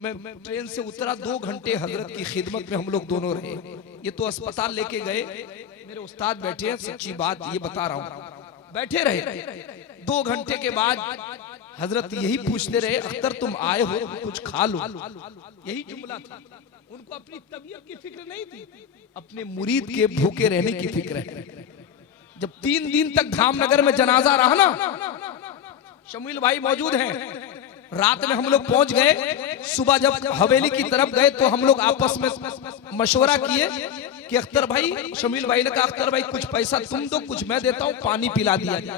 मैं ट्रेन से उतरा, 2 घंटे हजरत की खिदमत में हम लोग दोनों रहे। ये तो अस्पताल लेके गए, मेरे उस्ताद बैठे हैं, सच्ची बात ये बता रहा हूँ, बैठे रहे। 2 घंटे के बाद हजरत यही पूछते रहे, अख्तर तुम आए हो कुछ खा लो, यही जुमला था। उनको अपनी तबीयत की फिक्र नहीं थी, अपने मुरीद के भूखे रहने की फिक्र है। जब 3 दिन तक धामनगर में जनाजा रहा ना, शमील भाई मौजूद हैं, रात में हम लोग पहुंच गए। सुबह जब हवेली की तरफ गए तो हम लोग आपस में मशवरा किए कि अख्तर भाई, शमील भाई ने कहा अख्तर भाई कुछ पैसा तुम दो, कुछ मैं देता हूं, पानी पिला दिया। ये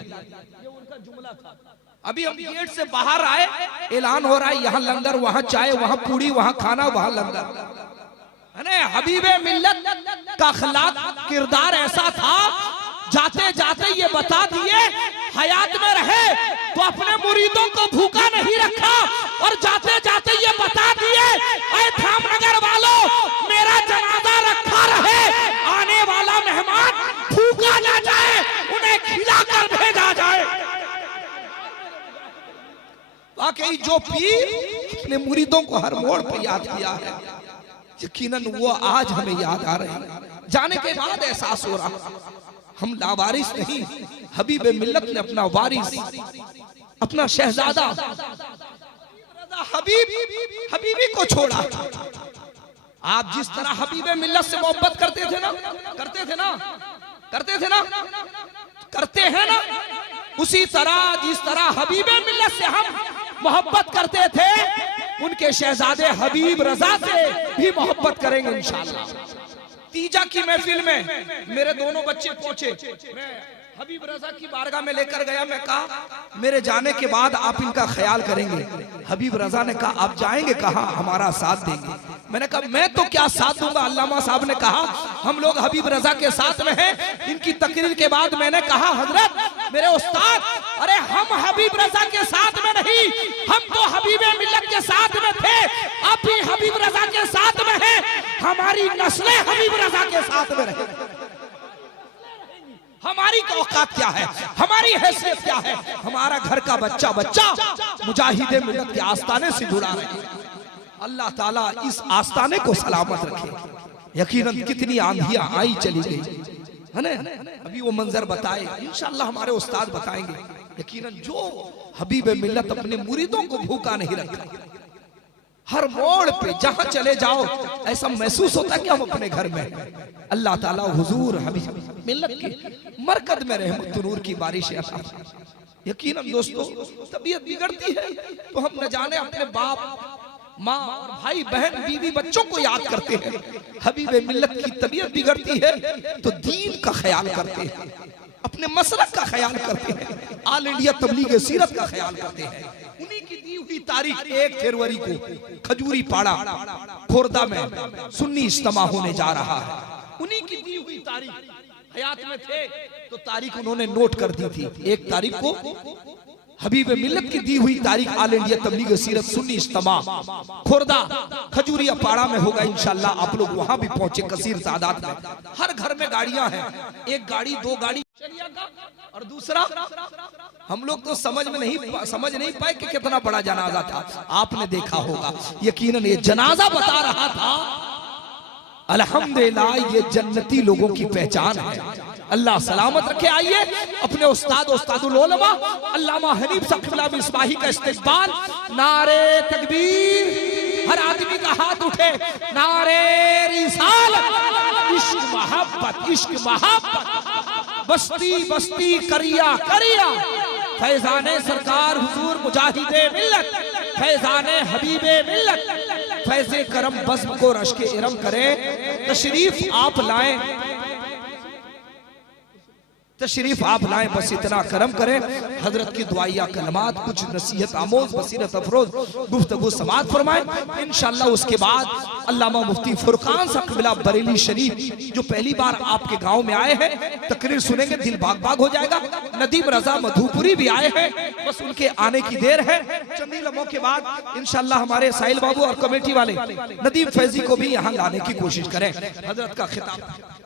उनका जुमला था। अभी हम गेट से बाहर आए, ऐलान हो रहा है यहाँ लंगर, वहाँ चाय, वहाँ पूड़ी, वहाँ खाना, वहाँ लंगर। है हबीबे मिल्लत का अखलाक किरदार ऐसा था, जाते जाते ये बता दिए हयात में रहे तो अपने मुरीदों को भूखा नहीं रखा, और जाते जाते ये बता दिए ऐ धामनगर वालों, मेरा जनाजा रखा रहे, आने वाला मेहमान भूखा ना जाए, उन्हें खिलाकर भेजा जाए। वाकई जो पीर अपने मुरीदों को हर मोड़ पर याद किया है, यकीनन वो आज हमें याद आ रहे हैं। जाने के बाद एहसास हो रहा हम लावारिस नहीं, हबीब मिल्लत ने अपना वारिस, अपना शहजादा हबीबी को छोड़ा। आप जिस तरह हबीब मिल्लत से मोहब्बत करते थे ना, करते हैं ना, उसी तरह जिस तरह हबीब मिल्लत से हम मोहब्बत करते थे, उनके शहजादे हबीब रजा से भी मोहब्बत करेंगे इंशाअल्लाह। तीजा की महफिल में मेरे दोनों बच्चे पहुंचे, मैं हबीब रजा की बारगाह में लेकर गया। मैं कहा मेरे जाने के बाद आप इनका ख्याल करेंगे। हबीब रजा ने कहा आप जाएंगे कहाँ, हमारा साथ देंगे। मैंने कहा मैं तो क्या साथ दूंगा, अल्लामा साहब ने कहा हम लोग हबीब रजा के साथ में हैं। इनकी तकरीर के बाद मैंने कहा हजरत मेरे उस्ताद, अरे हम हबीब रजा के साथ में नहीं, हम तो हबीब मिल्लत के साथ में थे, अब भी हबीब रजा के साथ में है, हमारी नस्लें हबीब रजा के साथ में रहेंगी। हमारी औकात क्या है, हमारी हैसियत क्या है, हमारा घर का बच्चा मुजाहिदे मिल्लत के आस्ताने से जुड़ा रहे। अल्लाह ताला इस आस्ताने को सलामत रखे। यकीनन कितनी आंधियां आई चली गई है ना, अभी वो मंजर बताए इंशाअल्लाह हमारे उस्ताद बताएंगे। यकीनन जो हबीब मिल्लत अपने मुरीदों को भूखा नहीं रखा, हर मोड़ पे जहां चले जाओ ऐसा महसूस होता है कि हम अपने घर में। अल्लाह ताला हुजूर हबीब मिल्लत की मरकद में रहमत नूर की बारिश। यकीनन दोस्तों तबीयत बिगड़ती है तो हम न जाने अपने बाप माँ और भाई बहन बीवी बच्चों को याद करते हैं। हबीब मिल्लत की तबीयत बिगड़ती है तो दीन का ख्याल करते हैं, अपने मसलक का ख्याल करते हैं, ऑल इंडिया तबलीग सीरत का ख्याल करते हैं। उन्हीं की दी हुई तारीख 1 फरवरी को खजूरी पाड़ा खोरदा में सुन्नी इज्तिमा होने जा रहा है। उन्हीं की दी हुई तारीख, हयात में थे तो तारीख उन्होंने नोट कर दी थी। 1 तारीख को हबीब मिल्लत की दी हुई तारीख ऑल इंडिया तबलीग सीरत सुन्नी इज्तिमा खोरदा खजूरिया पाड़ा में होगा इंशाअल्लाह। आप लोग वहां भी पहुंचे कसीर तादाद में। हर घर में गाड़ियां हैं, 1 गाड़ी 2 गाड़ी और दूसरा हम लोग तो समझ नहीं पाए कि कितना बड़ा जनाजा था। आपने देखा होगा, यकीनन ये जनाजा बता रहा था अल्हम्दुलिल्लाह ये जन्नती लोगों की पहचान है। अल्लाह सलामत रखे। आइए अपने उस्तादुल उलमा अल्लामा हनीफ साहब मिसबाही का इस्तकबाल। नारे तकबीर, हर आदमी का हाथ उठे, नारे रिसालत, इश्क मोहब्बत, बस्ती बस्ती करिया करिया, फैजाने सरकार हुजूर मुजाहिदे मिल्लत, फैजाने हबीबे मिल्लत, फैज़े करम बज़्म को रश्के इरम करें। तशरीफ आप लाएं, तशरीफ आप लाएं, बस इतना करम करें। हजरत की दुआया कलमात, कुछ नसीहत आमोज बसीरत अफरोज गुफ्तगू समात फरमाएं इंशाअल्लाह। उसके बाद अल्लामा मुफ्ती फुरकान साहब क़िबला बरेली शरीफ जो पहली बार आपके गांव में आए हैं, तकरीर सुनेंगे, दिल बाग बाग हो जाएगा। नदीम रजा मधुपुरी भी आए हैं, बस उनके आने की देर है। चंद लम्हों के बाद इंशाअल्लाह हमारे साहिल बाबू और कमेटी वाले नदीम फैजी को भी यहाँ लाने की कोशिश करें। हजरत का खिताब।